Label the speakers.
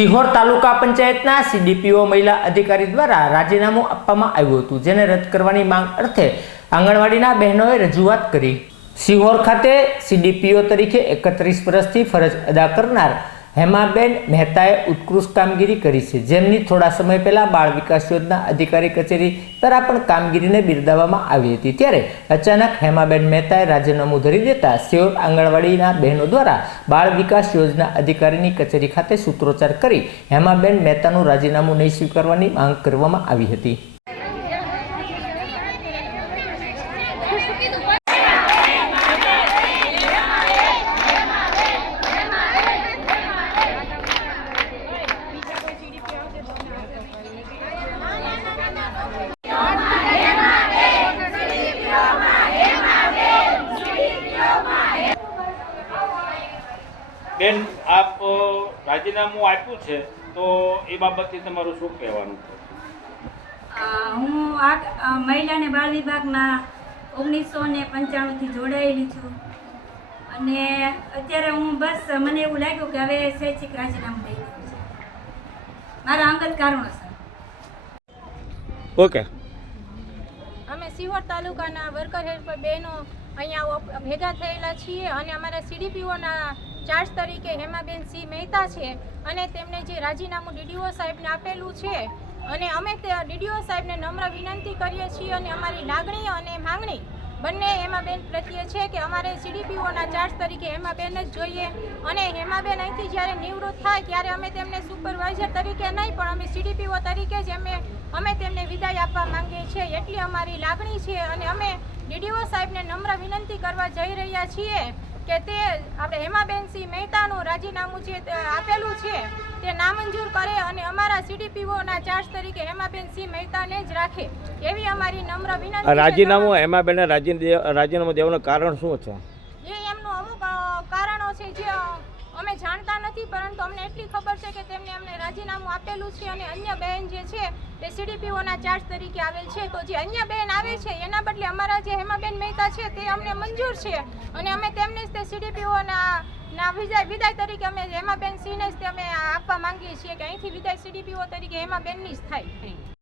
Speaker 1: સિહોર તાલુકા પંચાયતના સીડીપીઓ મહિલા અધિકારી દ્વારા રાજીનામું આપવામાં આવ્યું હતું, જેને રદ કરવાની માંગ અર્થે આંગણવાડીના બહેનોએ રજૂઆત કરી. સિહોર ખાતે સીડીપીઓ તરીકે એકત્રીસ વર્ષથી ફરજ અદા કરનાર હેમાબેન મહેતાએ ઉત્કૃષ્ટ કામગીરી કરી છે. જેમની થોડા સમય પહેલા બાળ વિકાસ યોજના અધિકારી કચેરી દ્વારા પણ કામગીરીને બિરદાવવામાં આવી હતી. ત્યારે અચાનક હેમાબેન મહેતાએ રાજીનામું ધરી દેતા સિયોર આંગણવાડીના બહેનો દ્વારા બાળ વિકાસ યોજના અધિકારીની કચેરી ખાતે સૂત્રોચ્ચાર કરી હેમાબેન મહેતાનું રાજીનામું નહીં સ્વીકારવાની માંગ કરવામાં આવી હતી.
Speaker 2: બેન આપ રાજીનામું આપ્યું છે તો એ બાબતથી તમારું શું કહેવાનું? છે
Speaker 3: હું આ મહિલા અને બાળ વિભાગમાં ઓગણીસો ને પંચાણુંથી જોડાયેલી છું. અને અત્યારે હું બસ મને એવું લાગ્યું કે હવે સ્વૈચ્છિક રાજીનામું દઈ દઉં છે. મારા અંગત કારણોસર.
Speaker 2: ઓકે.
Speaker 4: અમે સિહોર તાલુકાના વર્કર હેલ્પર બહેનો અહીંયા ભેગા થયેલા છીએ અને અમારા સીડીપીઓના ચાર્જ તરીકે હેમાબેન સિંહ મહેતા છે અને તેમણે જે રાજીનામું ડીડીઓ સાહેબને આપેલું છે અને અમે તે ડીડીઓ સાહેબને નમ્ર વિનંતી કરીએ છીએ અને અમારી લાગણી અને માંગણી બંને હેમાબેન પ્રત્યે છે કે અમારે સીડીપીઓના ચાર્જ તરીકે હેમાબેન જ જોઈએ અને હેમાબેન અહીંથી જ્યારે નિવૃત્ત થાય ત્યારે અમે તેમને સુપરવાઇઝર તરીકે નહીં, પણ અમે સીડીપીઓ તરીકે જ અમે અમે તેમને વિદાય આપવા માંગીએ છીએ એટલી અમારી લાગણી છે અને અમે ડીડીઓ સાહેબને નમ્ર વિનંતી કરવા જઈ રહ્યા છીએ. કે તે આપણે હેમાબેન સિંહ મહેતાનું રાજીનામું જે આપેલું છે તે નામંજૂર કરે અને અમારા સીડીપીઓના ચાર્જ તરીકે હેમાબેન સિંહ મહેતાને જ રાખે એવી અમારી નમ્ર વિનંતી.
Speaker 5: રાજીનામું એમાં રાજીનામું દેવાનું કારણ શું છે
Speaker 4: એ એમનું અમુક કારણો છે જે અમે જાણતા નથી પરંતુ અમને એટલી ખબર અમને આપેલું છે અને અન્ય બહેન જે છે તે સીડીપીઓના ચાર્જ તરીકે આવેલ છે. તો જે અન્ય બહેન આવે છે, એના બદલે અમારા જે હેમાબેન મહેતા છે, તે અમને મંજૂર છે. અને અમે તેમને જ તે સીડીપીઓના ના વિદાય વિદાય તરીકે અમે હેમાબેન સિંહને જ તે અમે આપવા માંગીએ છીએ કે અહીંથી વિદાય સીડીપીઓ તરીકે હેમાબેનની જ થાય.